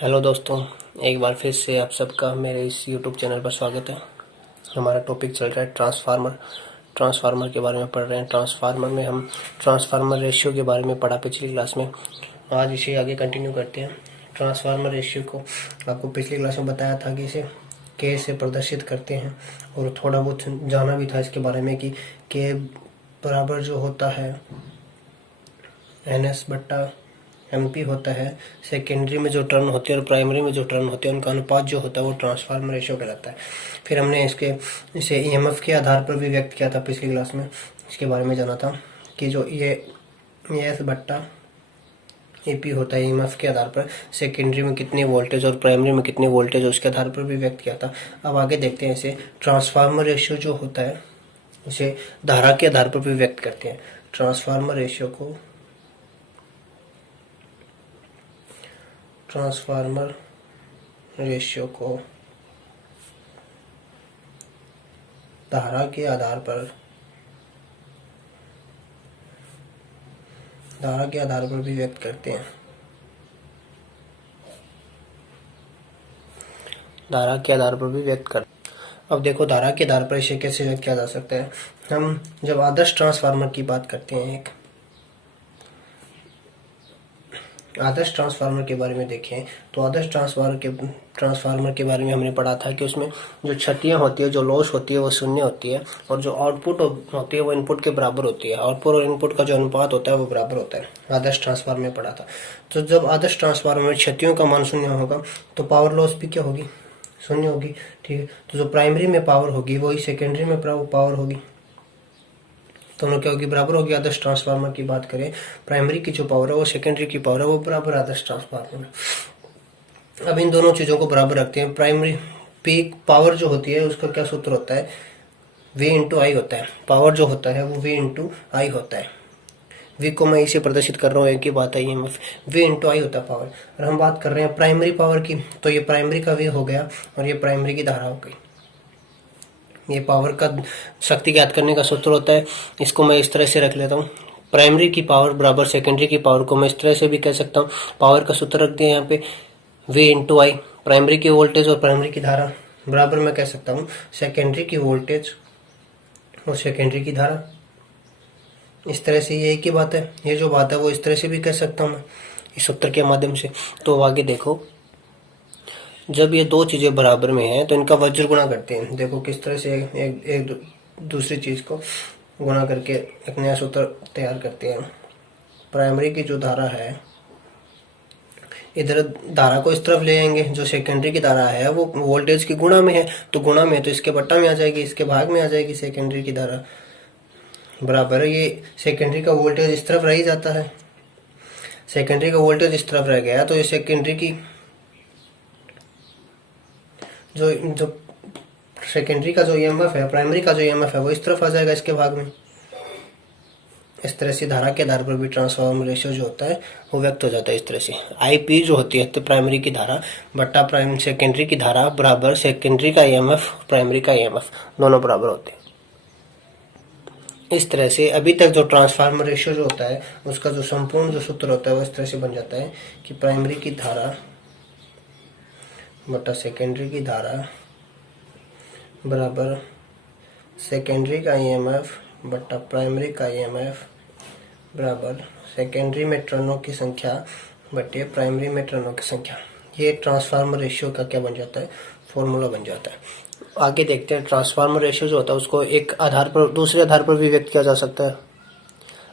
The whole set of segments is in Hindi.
हेलो दोस्तों, एक बार फिर से आप सबका मेरे इस यूट्यूब चैनल पर स्वागत है। हमारा टॉपिक चल रहा है ट्रांसफार्मर के बारे में पढ़ रहे हैं। ट्रांसफार्मर में हम ट्रांसफार्मर रेशियो के बारे में पढ़ा पिछली क्लास में। आज इसे आगे कंटिन्यू करते हैं। ट्रांसफार्मर रेशियो को आपको पिछली क्लास में बताया था कि इसे के से प्रदर्शित करते हैं, और थोड़ा बहुत जाना भी था इसके बारे में कि के बराबर जो होता है NS/MP होता है। सेकेंडरी में जो टर्न होती है और प्राइमरी में जो टर्न होती है, उनका अनुपात जो होता है वो ट्रांसफार्मर रेशियो कहलाता है। फिर हमने इसे EMF के आधार पर भी व्यक्त किया था पिछली क्लास में। इसके बारे में जाना था कि जो ये S/AP होता है EMF के आधार पर, सेकेंडरी में कितनी वोल्टेज और प्राइमरी में कितनी वोल्टेज उसके आधार पर भी व्यक्त किया था। अब आगे देखते हैं इसे ट्रांसफार्मर रेशियो जो होता है उसे धारा के आधार पर भी व्यक्त करते हैं। ट्रांसफार्मर रेशियो को धारा के आधार पर भी व्यक्त करते हैं। अब देखो, धारा के आधार पर इसे कैसे व्यक्त किया जा सकता है। हम जब आदर्श ट्रांसफार्मर की बात करते हैं, एक आदर्श ट्रांसफार्मर के बारे में देखें तो आदर्श ट्रांसफार्मर के बारे में हमने पढ़ा था कि उसमें जो क्षतियां होती है, जो लॉस होती है, वो शून्य होती है, और जो आउटपुट होती है वो इनपुट के बराबर होती है। आउटपुट और इनपुट का जो अनुपात होता है वो बराबर होता है। आदर्श ट्रांसफार्मर में पढ़ा था। तो जब आदर्श ट्रांसफार्मर में क्षतियों का मान शून्य होगा तो पावर लॉस भी क्या होगी? शून्य होगी। ठीक है, तो जो प्राइमरी में पावर होगी वही सेकेंडरी में पावर होगी। दोनों क्या होगी? बराबर होगी। आदर्श ट्रांसफार्मर की बात करें, प्राइमरी की जो पावर है वो सेकेंडरी की पावर है वो बराबर आदर्श ट्रांसफार्मर में। अब इन दोनों चीजों को बराबर रखते हैं। प्राइमरी पीक पावर जो होती है उसका क्या सूत्र होता है? V/I होता है। पावर जो होता है वो V/I होता है। V को मैं इसे प्रदर्शित कर रहा हूँ, एक ही बात है। EMF V/I होता है पावर। और हम बात कर रहे हैं प्राइमरी पावर की, तो ये प्राइमरी का V हो गया और ये प्राइमरी की धारा हो गई। ये पावर का शक्ति ज्ञात करने का सूत्र होता है। इसको मैं इस तरह से रख लेता हूँ, प्राइमरी की पावर बराबर सेकेंडरी की पावर को मैं इस तरह से भी कह सकता हूँ। पावर का सूत्र रख दिया यहाँ पे V/I। प्राइमरी की वोल्टेज और प्राइमरी की धारा बराबर मैं कह सकता हूँ सेकेंडरी की वोल्टेज और सेकेंडरी की धारा। इस तरह से ये एक ही बात है। ये जो बात है वो इस तरह से भी कह सकता हूँ मैं इस सूत्र के माध्यम से। तो आगे देखो, जब ये दो चीजें बराबर में हैं तो इनका वज्र गुणा करते हैं। देखो किस तरह से एक दूसरी चीज को गुणा करके एक नया सूत्र तैयार करते हैं। प्राइमरी की जो धारा है, इधर धारा को इस तरफ ले आएंगे। जो सेकेंडरी की धारा है वो वोल्टेज की गुणा में है, तो गुणा में है तो इसके बट्टा में आ जाएगी, इसके भाग में आ जाएगी। सेकेंडरी की धारा बराबर है, ये सेकेंडरी का वोल्टेज इस तरफ रह ही जाता है। सेकेंडरी का वोल्टेज इस तरफ रह गया तो ये सेकेंडरी की जो सेकेंडरी का जो EMF है, प्राइमरी का जो EMF है वो इस तरफ आ जाएगा, इसके भाग में। इस तरह से धारा के आधार पर भी ट्रांसफार्मर रेशियो जो होता है वो व्यक्त हो जाता है इस तरह से। IP जो होती है तो प्राइमरी की धारा बट्टा सेकेंडरी की धारा बराबर सेकेंडरी का EMF, प्राइमरी का EMF दोनों बराबर होते हैं। इस तरह से अभी तक जो ट्रांसफार्मर रेशियो जो होता है उसका जो संपूर्ण जो सूत्र होता है वो इस तरह से बन जाता है कि प्राइमरी की धारा बटा सेकेंडरी की धारा बराबर सेकेंडरी का EMF बटा प्राइमरी का EMF बराबर सेकेंडरी में टर्नों की संख्या बटे प्राइमरी में टर्नों की संख्या। ये ट्रांसफार्मर रेशियो का क्या बन जाता है? फॉर्मूला बन जाता है। आगे देखते हैं, ट्रांसफार्मर रेशियो जो होता है उसको एक आधार पर दूसरे आधार पर भी व्यक्त किया जा सकता है।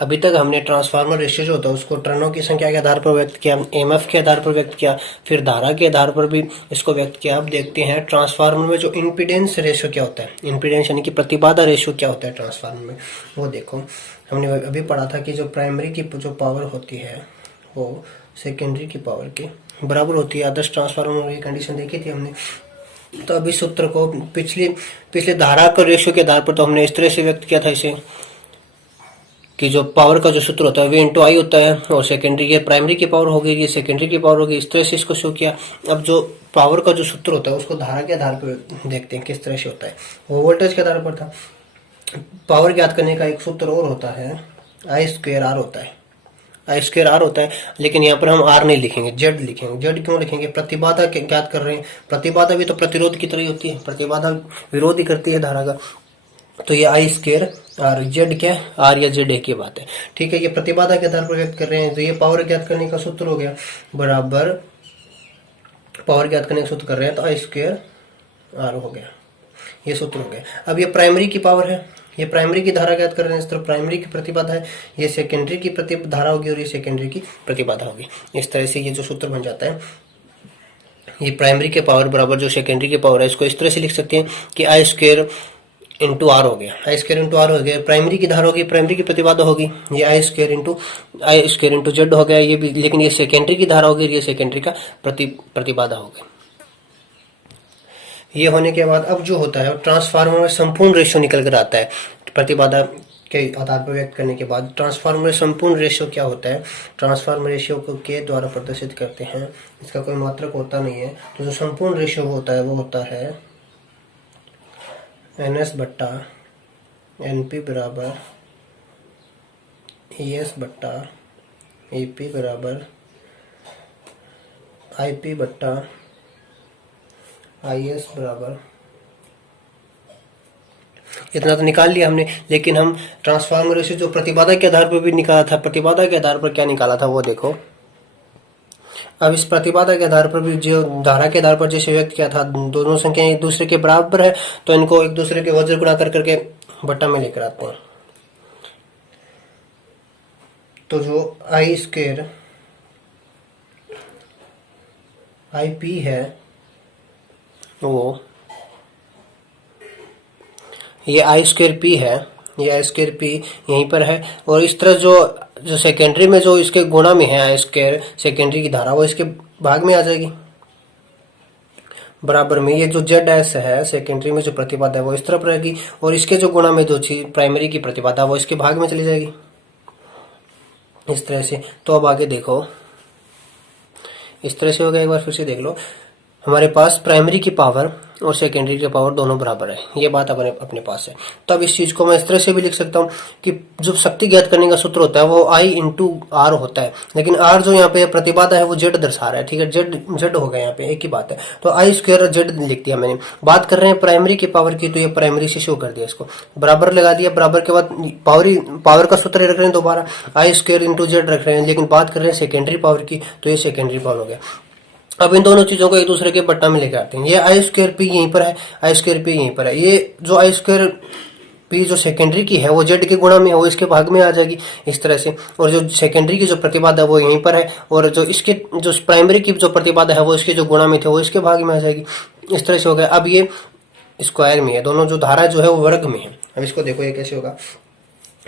अभी तक हमने ट्रांसफार्मर रेशियो जो होता है उसको टर्नों की संख्या के आधार पर व्यक्त किया, EMF के आधार पर व्यक्त किया, फिर धारा के आधार पर भी इसको व्यक्त किया। अब देखते हैं ट्रांसफार्मर में जो इम्पीडेंस रेशियो क्या होता है। इम्पीडेंस यानी कि प्रतिबाधा रेशियो क्या होता है ट्रांसफार्मर में, वो देखो। हमने अभी पढ़ा था कि जो प्राइमरी की जो पावर होती है वो सेकेंडरी की पावर के बराबर होती है। आदर्श ट्रांसफार्मर में ये कंडीशन देखी थी हमने। तो अभी सूत्र को पिछले धारा का रेशियो के आधार पर तो हमने इस तरह से व्यक्त किया था इसे कि जो पावर का जो सूत्र होता है V/I होता है, और सेकेंडरी के प्राइमरी की पावर होगी, ये सेकेंडरी की पावर होगी। इस तरह से इसको शो किया। अब जो पावर का जो सूत्र होता है उसको धारा के आधार पर देखते हैं किस तरह से होता है। वो वोल्टेज के आधार पर था। पावर ज्ञात करने का एक सूत्र और होता है, I² R होता है। आई स्क्वायर आर होता है, लेकिन यहाँ पर हम आर नहीं लिखेंगे, जेड लिखेंगे। जेड क्यों लिखेंगे? प्रतिबाधा ज्ञात कर रहे हैं, प्रतिबाधा भी तो प्रतिरोध की तरह ही होती है, प्रतिबाधा विरोध ही करती है धारा का। तो ये आई स्क्वायर आर, जेड क्या है? आर या जेड एक ही बात है, ठीक है। ये प्रतिबाधा के आधार पर व्यक्त कर रहे हैं, तो ये पावर ज्ञात करने का सूत्र हो गया, बराबर पावर ज्ञात करने का सूत्र कर रहे हैं तो आई स्क्वायर आर हो गया, ये सूत्र हो गया। अब ये प्राइमरी की पावर है, ये प्राइमरी की धारा ज्ञात कर रहे हैं, इस तरह प्राइमरी की प्रतिबाधा है, ये सेकेंडरी की धारा होगी और ये सेकेंडरी की प्रतिबाधा होगी। इस तरह से ये जो सूत्र बन जाता है, ये प्राइमरी के पावर बराबर जो सेकेंडरी की पावर है, इसको इस तरह से लिख सकते हैं कि आई स्क्वायर इंटू आर हो गया, आई स्क्वायर इंटू आर हो गया। प्राइमरी की धारा होगी, प्राइमरी की प्रतिबाधा होगी, ये आई स्क्वायर इंटू जेड हो गया ये भी, लेकिन ये सेकेंडरी की धारा होगी, ये सेकेंडरी का प्रतिबाधा होगा। ये होने के बाद अब जो होता है ट्रांसफार्मर में संपूर्ण रेशियो निकल कर आता है, प्रतिबाधा के आधार पर व्यक्त करने के बाद। ट्रांसफार्मर में संपूर्ण रेशियो क्या होता है? ट्रांसफार्मर रेशियो को के द्वारा प्रदर्शित करते हैं, इसका कोई मात्रक होता नहीं है। तो जो संपूर्ण रेशियो होता है वो होता है NS बट्टा NP बराबर ES बट्टा EP बराबर IP बट्टा IS बराबर, इतना तो निकाल लिया हमने। लेकिन हम ट्रांसफार्मर से जो प्रतिबाधा के आधार पर भी निकाला था, प्रतिबाधा के आधार पर क्या निकाला था वो देखो। अब इस प्रतिबाधा के आधार पर भी जो धारा के आधार पर जैसे व्यक्त किया था, दोनों संख्याएं एक दूसरे के बराबर है, तो इनको एक दूसरे के वज्र गुणा कर करके बट्टा में लेकर आते हैं। तो जो आई स्क्वायर IP है वो, ये आई स्क्वायर पी है, ये आई स्क्वायर पी यहीं पर है। और इस तरह जो सेकेंडरी में जो इसके गुणा में है आई स्क्वायर सेकेंडरी की धारा, वो इसके भाग में आ जाएगी बराबर में। ये जो जेड एस है सेकेंडरी में जो प्रतिबाधा है वो इस तरफ रहेगी, और इसके जो गुणा में जो चीज प्राइमरी की प्रतिबाधा वो इसके भाग में चली जाएगी, इस तरह से। तो अब आगे देखो, इस तरह से हो गया। एक बार फिर से देख लो, हमारे पास प्राइमरी की पावर और सेकेंडरी की पावर दोनों बराबर है, ये बात अपने पास है। तो अब इस चीज को मैं इस तरह से भी लिख सकता हूँ कि जो शक्ति ज्ञात करने का सूत्र होता है वो आई इंटू आर होता है, लेकिन आर जो यहाँ पे प्रतिबाधा है वो जेड दर्शा रहा है, ठीक है। जेड हो गया यहाँ पे, एक ही बात है। तो आई स्क्वायर जेड लिख दिया मैंने। बात कर रहे हैं प्राइमरी की पावर की, तो ये प्राइमरी से शो कर दिया, इसको बराबर लगा दिया। बराबर के बाद पावर का सूत्र रख रहे हैं दोबारा, आई स्क्वायर इंटू जेड रख रहे हैं, लेकिन बात कर रहे हैं सेकेंडरी पावर की, तो ये सेकेंडरी पावर हो गया। अब इन दोनों चीजों को एक दूसरे के बट्टा में लेकर आते हैं। ये आई स्क्वायर पी यहीं पर है, आई स्क्वायर पी यहीं पर है। ये जो आई स्क्वायर पी जो सेकेंडरी की है वो जेड के गुणा में है, वो इसके भाग में आ जाएगी इस तरह से। और जो सेकेंडरी की जो प्रतिबाधा है वो यहीं पर है, और जो इसके जो प्राइमरी की जो प्रतिबाधा है वो इसके जो गुणा में थे वो इसके भाग में आ जाएगी, इस तरह से हो गया। अब ये स्क्वायर में है, दोनों जो धारा जो है वो वर्ग में है। अब इसको देखो ये कैसे होगा।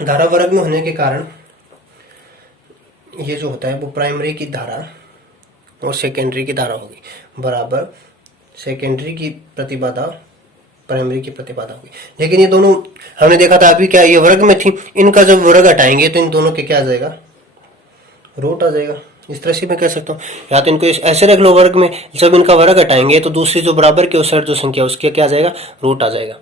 धारा वर्ग में होने के कारण ये जो होता है वो प्राइमरी की धारा और सेकेंडरी की धारा होगी बराबर सेकेंडरी की प्रतिबाधा प्राइमरी की प्रतिबाधा होगी। लेकिन ये दोनों हमने देखा था अभी क्या ये वर्ग में थी, इनका जब वर्ग हटाएंगे तो इन दोनों के क्या आ जाएगा? रूट आ जाएगा। इस तरह से मैं कह सकता हूँ, या तो इनको ऐसे रख लो वर्ग में, जब इनका वर्ग हटाएंगे तो दूसरी जो बराबर के उस साइड जो संख्या उसके क्या आ जाएगा? रूट आ जाएगा।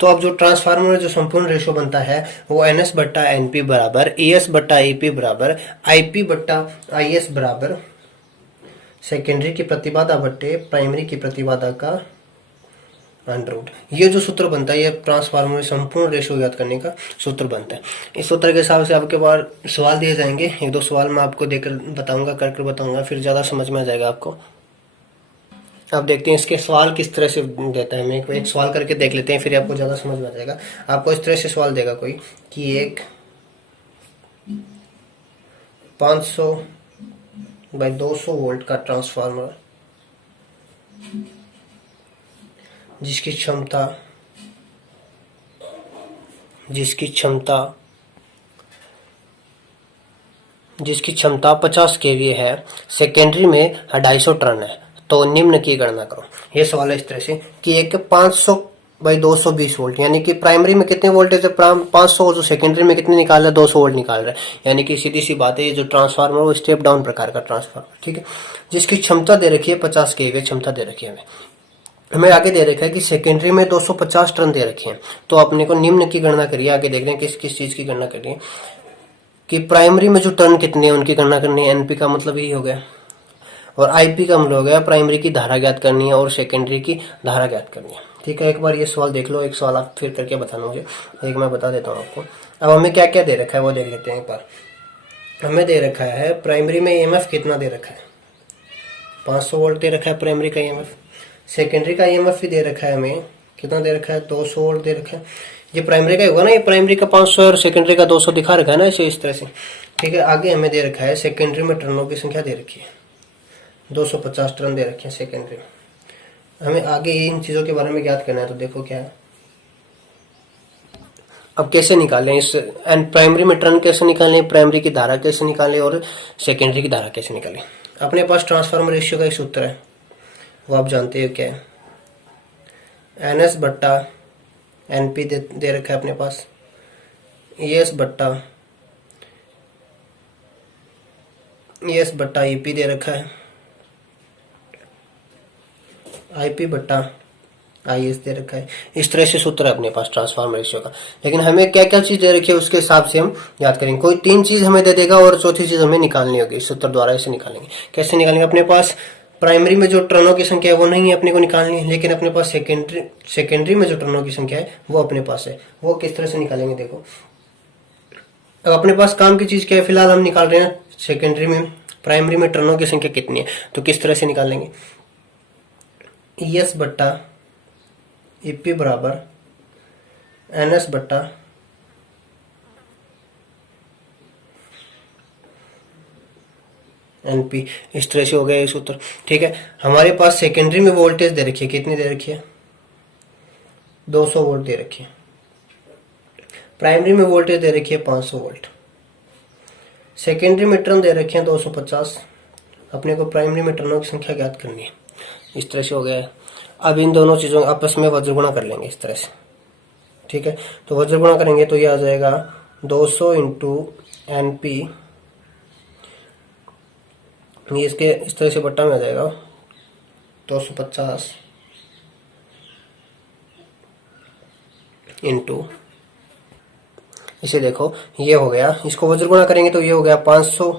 तो अब जो ट्रांसफार्मर में जो संपूर्ण रेशो बनता है वो NS बट्टा NP बराबर ES बट्टा EP बराबर IP बट्टा IS बराबर सेकेंडरी की प्रतिबाधा बट्टे प्राइमरी की प्रतिबाधा का अंडर रूट। ये जो सूत्र बनता है ये ट्रांसफार्मर में संपूर्ण रेशो ज्ञात करने का सूत्र बनता है। इस सूत्र के हिसाब से आपके पास सवाल दिए जाएंगे, एक दो सवाल मैं आपको देकर बताऊंगा, करके बताऊंगा, फिर ज्यादा समझ में आ जाएगा आपको। आप देखते हैं इसके सवाल किस तरह से देता है। मैं एक सवाल करके देख लेते हैं, फिर आपको ज्यादा समझ में आ जाएगा। आपको इस तरह से सवाल देगा कोई कि एक 500 बाई 200 वोल्ट का ट्रांसफार्मर जिसकी क्षमता 50 kVA है, सेकेंडरी में 250 टर्न है, तो निम्न की गणना करो। ये सवाल है इस तरह से कि एक 500 बाई 220 वोल्ट, यानी कि प्राइमरी में कितने वोल्टेज है 500, और जो सेकेंडरी में कितने निकाल रहा है 200 वोल्ट निकाल रहा है। यानी कि सीधी सी बात है, ये जो ट्रांसफार्मर वो स्टेप डाउन प्रकार का ट्रांसफार्मर, ठीक है, जिसकी क्षमता दे रखी है 50 kVA क्षमता दे रखी है। हमें आगे दे रखा है कि सेकेंडरी में 250 टन दे रखे हैं, तो अपने को निम्न की गणना करिए। आगे देख रहे हैं किस किस चीज की गणना करिए कि प्राइमरी में जो टर्न कितने हैं उनकी गणना करनी है। एनपी का मतलब यही हो गया, और आईपी का मतलब हो गया प्राइमरी की धारा ज्ञात करनी है और सेकेंडरी की धारा ज्ञात करनी है। ठीक है, एक बार ये सवाल देख लो, एक सवाल आप फिर करके बताना मुझे, एक मैं बता देता हूँ आपको। अब हमें क्या क्या दे रखा है वो देख लेते हैं एक बार। हमें दे रखा है प्राइमरी में ईएमएफ कितना दे रखा है, 500 वोल्ट दे रखा है प्राइमरी का ईएमएफ। सेकेंडरी का ईएमएफ भी दे रखा है, हमें कितना दे रखा है, 200 वोल्ट दे रखा है। ये प्राइमरी का होगा ना, ये प्राइमरी का 500 और सेकेंडरी का 200 दिखा रखा है ना इसे, इस तरह से। ठीक है, आगे हमें दे रखा है सेकेंडरी में टर्नों की संख्या दे रखी है, 250 टर्न दे रखे हैं सेकेंडरी में। हमें आगे इन चीजों के बारे में ज्ञात करना है, तो देखो क्या है। अब कैसे निकालें इस एंड प्राइमरी में टर्न कैसे निकालें, प्राइमरी की धारा कैसे निकालें और सेकेंडरी की धारा कैसे निकालें। अपने पास ट्रांसफार्मर रेशियो का एक सूत्र है, वो आप जानते हो क्या है, एनएस बट्टा एनपी दे रखा है अपने पास, ईएस बट्टा ईपी दे रखा है, आईपी बट्टा आईएस दे रखा है। इस तरह से सूत्र है अपने पास ट्रांसफार्मर रेशियो का। लेकिन हमें क्या क्या चीज दे रखी है उसके हिसाब से हम याद करेंगे। कोई 3 चीज हमें दे देगा और चौथी चीज हमें निकालनी होगी, इस सूत्र द्वारा इसे निकालेंगे। कैसे निकालेंगे, अपने पास प्राइमरी में जो टर्नों की संख्या है वो नहीं है अपने को निकालनी है, लेकिन अपने पास सेकेंडरी में जो टर्नों की संख्या है वो अपने पास है। वो किस तरह से निकालेंगे देखो। अब अपने पास काम की चीज क्या है, फिलहाल हम निकाल रहे हैं सेकेंडरी में प्राइमरी में टर्नों की संख्या कितनी है, तो किस तरह से निकालेंगे। ईएस बट्टा ईपी बराबर एनएस बट्टा एनपी, इस तरह से हो गया ये सूत्र। ठीक है, हमारे पास सेकेंडरी में वोल्टेज दे रखी है, कितनी दे रखी है, 200 वोल्ट दे रखी है। प्राइमरी में वोल्टेज दे रखी है 500 वोल्ट। सेकेंडरी में टर्न दे रखे हैं 250। अपने को प्राइमरी में टर्नों की संख्या ज्ञात करनी है। इस तरह से हो गया है। अब इन दोनों चीजों आपस में वज्र गुणा कर लेंगे इस तरह से। ठीक है, तो वज्र गुणा करेंगे तो ये आ जाएगा 200 इंटू एनपी, ये इसके इस तरह से बट्टा में आ जाएगा 250 इंटू, इसे देखो ये हो गया, इसको वज्र गुणा करेंगे तो ये हो गया 500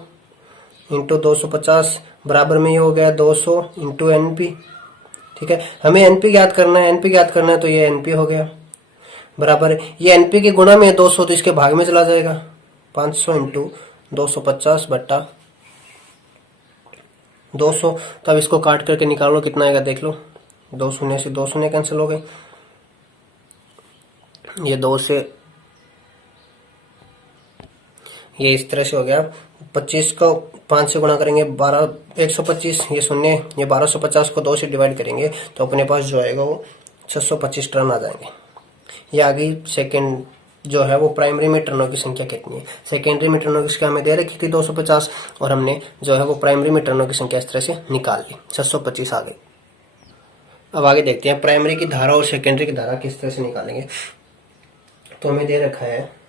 इंटू 250 बराबर में ये हो गया 200 इंटू एनपी। ठीक है, हमें एनपी ज्ञात करना है, एनपी ज्ञात करना है तो ये एनपी हो गया बराबर, ये एनपी के गुणा में 200 तो इसके भाग में चला जाएगा, 500 इंटू 250 बट्टा 200। तब इसको काट करके निकालो कितना आएगा देख लो, 2 शून्य से 2 शून्य कैंसिल हो गए, ये 2 से ये इस तरह से हो गया। 25 को 5 से गुणा करेंगे 125, ये शून्य, ये 1250 को 2 से डिवाइड करेंगे तो अपने पास जो आएगा वो 625 टर्न आ जाएंगे। ये आ गई सेकेंड जो है वो प्राइमरी में टर्नों की संख्या कितनी है। सेकेंडरी में टर्नों की संख्या हमें दे रखी थी 250 और हमने जो है वो प्राइमरी में टर्नों की संख्या इस तरह से निकाल ली, 625 आ गई। अब आगे देखते हैं प्राइमरी की धारा और सेकेंडरी की धारा किस तरह से निकालेंगे। तो हमें दे रखा है,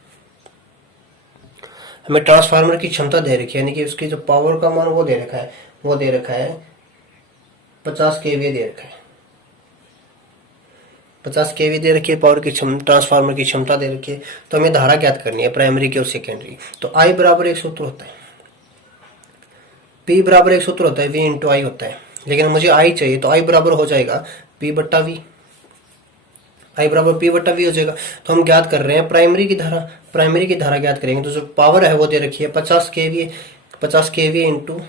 हमें ट्रांसफार्मर की क्षमता दे रखी है, यानी कि उसकी जो पावर का मान वो दे रखा है, वो दे रखा है 50 केवीए दे रखा है, 50 केवी दे रखी है पावर की ट्रांसफार्मर की क्षमता दे रखी है। तो हमें धारा ज्ञात करनी है प्राइमरी की और सेकेंडरी। तो आई बराबर एक सूत्र होता है, पी बराबर एक सूत्र होता है, वी इंटू आई होता है, लेकिन मुझे आई चाहिए तो आई बराबर हो जाएगा पी बट्टा वी, आई बराबर पी बट्टा वी हो जाएगा। तो हम ज्ञात कर रहे हैं प्राइमरी की धारा, प्राइमरी की धारा ज्ञात करेंगे तो जो पावर है वो दे रखी है 50 केवी, 50 केवी इंटू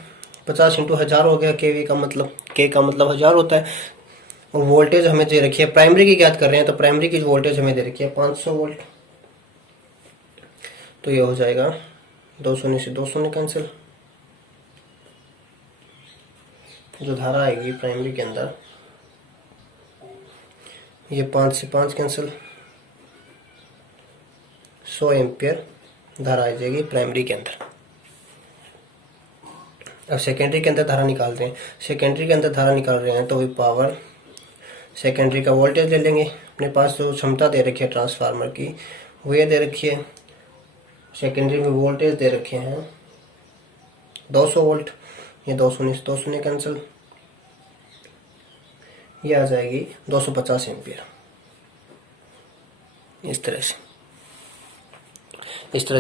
50 इंटू 1000 हो गया, केवी का मतलब के का मतलब 1000 होता है। और वोल्टेज हमें दे रखी है, प्राइमरी की ज्ञात कर रहे हैं तो प्राइमरी की वोल्टेज हमें दे रखी है 500 वोल्ट। तो ये हो जाएगा 2 शून्य से 2 शून्य कैंसिल, जो धारा आएगी प्राइमरी के अंदर ये 5 से 5 कैंसिल, 100 एम्पियर धारा आ जाएगी प्राइमरी के अंदर। अब सेकेंडरी के अंदर धारा निकालते हैं, सेकेंडरी के अंदर धारा निकाल रहे हैं तो वही पावर, सेकेंडरी का वोल्टेज ले लेंगे, अपने पास जो क्षमता दे रखी है ट्रांसफार्मर की वो ये दे रखी है, सेकेंडरी में वोल्टेज दे रखे हैं 200 वोल्ट, ये 2 शून्य से 2 शून्य कैंसिल, ये आ जाएगी 250 एम्पियर। इस तरह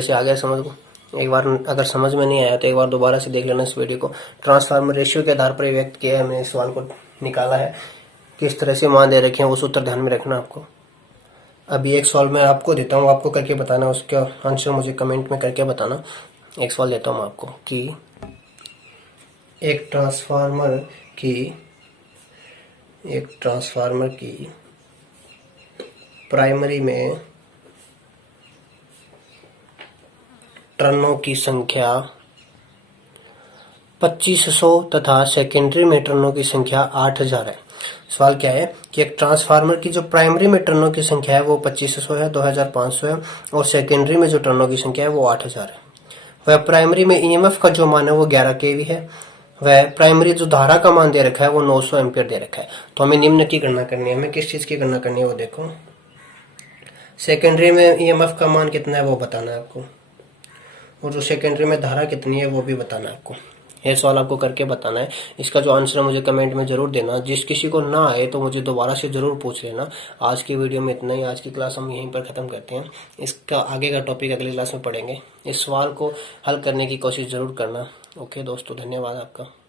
से आ गया समझ को। एक बार अगर समझ में नहीं आया तो एक बार दोबारा से देख लेना इस वीडियो को। ट्रांसफार्मर रेशियो के आधार पर व्यक्त किया है, मैंने इस सवाल को निकाला है। किस तरह से मान दे रखे हैं वो सूत्र ध्यान में रखना आपको। अभी एक सवाल मैं आपको देता हूँ, आपको करके बताना, उसका आंसर मुझे कमेंट में करके बताना। एक सवाल देता हूँ आपको कि एक ट्रांसफार्मर की प्राइमरी में टर्नों की संख्या 2500 तथा सेकेंडरी में टर्नों की संख्या 8000 है। सवाल क्या है कि एक ट्रांसफार्मर की जो प्राइमरी में टर्नों की संख्या है वो 2500 है, 2500 है, और सेकेंडरी में जो टर्नों की संख्या है वो 8000 है। वह प्राइमरी में ईएमएफ का जो मान है वो 11 केवी है। वह प्राइमरी जो धारा का मान दे रखा है वो 900 एम्पियर दे रखा है। तो हमें निम्न की गणना करनी है। हमें किस चीज की गणना करनी है वो देखो। सेकेंडरी में ईएमएफ का मान कितना है वो बताना है आपको, और जो सेकेंडरी में धारा कितनी है वो भी बताना है आपको। ये सवाल आपको करके बताना है। इसका जो आंसर है मुझे कमेंट में जरूर देना। जिस किसी को ना आए तो मुझे दोबारा से जरूर पूछ लेना। आज की वीडियो में इतना ही। आज की क्लास हम यहीं पर खत्म करते हैं। इसका आगे का टॉपिक अगली क्लास में पढ़ेंगे। इस सवाल को हल करने की कोशिश जरूर करना। ओके दोस्तों, धन्यवाद आपका।